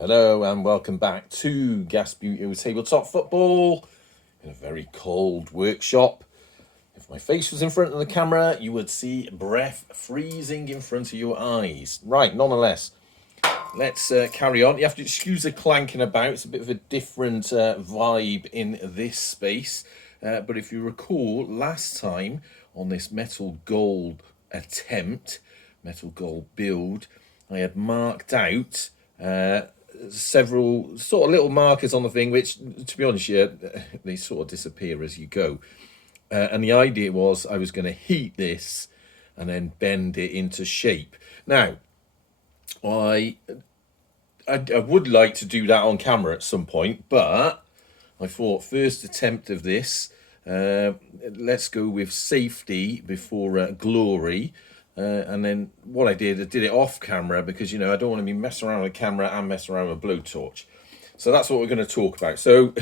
Hello and welcome back to Gas Beauty Tabletop Football in a very cold workshop. If my face was in front of the camera, you would see breath freezing in front of your eyes. Right, nonetheless, let's carry on. You have to excuse the clanking about. It's a bit of a different vibe in this space. But if you recall, last time on this metal gold attempt, metal gold build, I had marked out several sort of little markers on the thing, which, to be honest, they sort of disappear as you go. And the idea was I was going to heat this and then bend it into shape. Now, I would like to do that on camera at some point, but I thought first attempt of this, let's go with safety before glory. And then what I did it off camera because, I don't want to be messing around with a camera and messing around with a blowtorch. So that's what we're going to talk about. So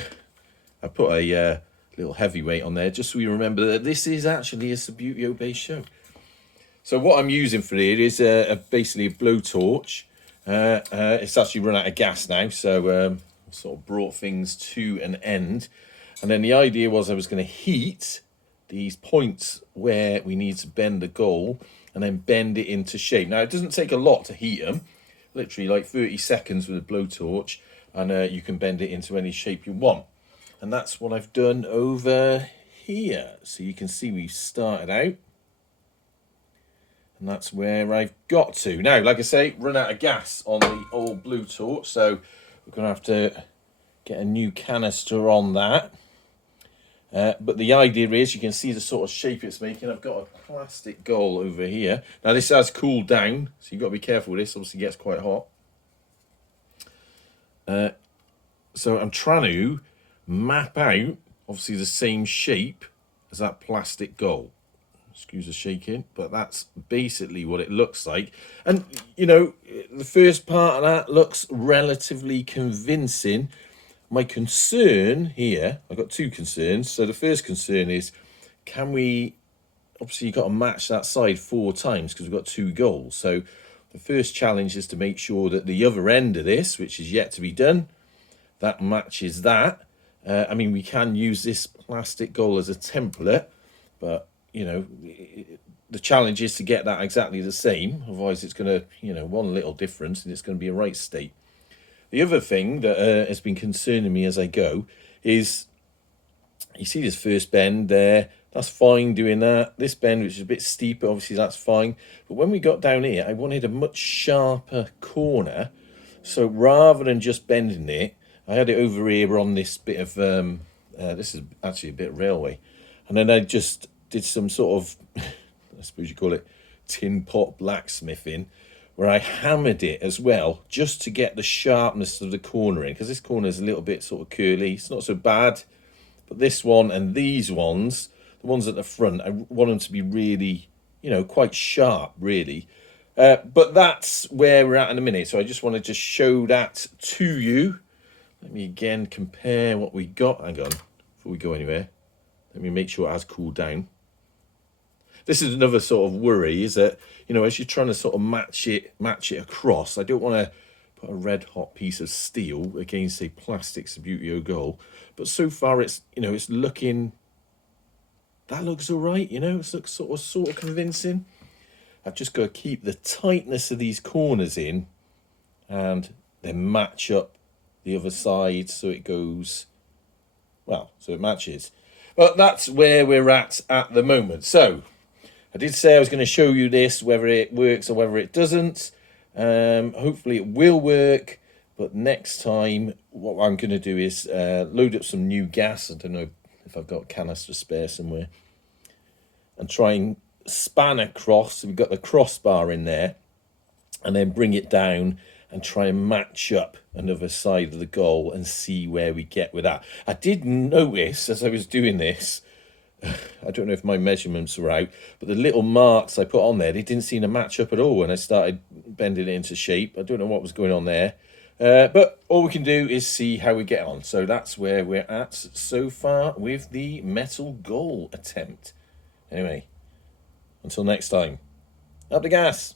I put a little heavyweight on there just so you remember that this is actually a Subbuteo based show. So what I'm using for it is basically a blowtorch. It's actually run out of gas now, so sort of brought things to an end. And then the idea was I was going to heat these points where we need to bend the goal and then bend it into shape. Now, it doesn't take a lot to heat them, literally like 30 seconds with a blowtorch, and you can bend it into any shape you want. And that's what I've done over here. So you can see we've started out, and that's where I've got to. Now, like I say, run out of gas on the old blowtorch, so we're going to have to get a new canister on that. But the idea is you can see the sort of shape it's making. I've got a plastic goal over here. Now this has cooled down, so you've got to be careful with this. Obviously it gets quite hot. So I'm trying to map out, obviously, the same shape as that plastic goal. Excuse the shaking, but that's basically what it looks like. And, the first part of that looks relatively convincing. My concern here, I've got two concerns. So the first concern is, can we, obviously you've got to match that side 4 times because we've got 2 goals. So the first challenge is to make sure that the other end of this, which is yet to be done, that matches that. We can use this plastic goal as a template, but, the challenge is to get that exactly the same. Otherwise it's going to, one little difference and it's going to be a right state. The other thing that has been concerning me as I go is, you see this first bend there, that's fine doing that. This bend, which is a bit steeper, obviously that's fine. But when we got down here, I wanted a much sharper corner. So rather than just bending it, I had it over here on this bit of, this is actually a bit of railway. And then I just did some sort of, I suppose you call it tin pot blacksmithing, where I hammered it as well, just to get the sharpness of the corner in, because this corner is a little bit sort of curly. It's not so bad, but this one and these ones, the ones at the front, I want them to be really, quite sharp, really. But that's where we're at in a minute. So I just wanted to show that to you. Let me again compare what we got. Hang on, before we go anywhere. Let me make sure it has cooled down. This is another sort of worry, is that, as you're trying to sort of match it across, I don't want to put a red hot piece of steel against a plastic Subbuteo goal. But so far it's, it's looking, that looks all right, it looks sort of convincing. I've just got to keep the tightness of these corners in and then match up the other side so it goes, so it matches. But that's where we're at the moment. So I did say I was going to show you this, whether it works or whether it doesn't. Hopefully it will work. But next time, what I'm going to do is load up some new gas. I don't know if I've got a canister spare somewhere. And try and span across. So we've got the crossbar in there. And then bring it down and try and match up another side of the goal and see where we get with that. I did notice as I was doing this, I don't know if my measurements were out, but the little marks I put on there, they didn't seem to match up at all when I started bending it into shape. I don't know what was going on there. But all we can do is see how we get on. So that's where we're at so far with the metal goal attempt. Anyway, until next time, up the gas.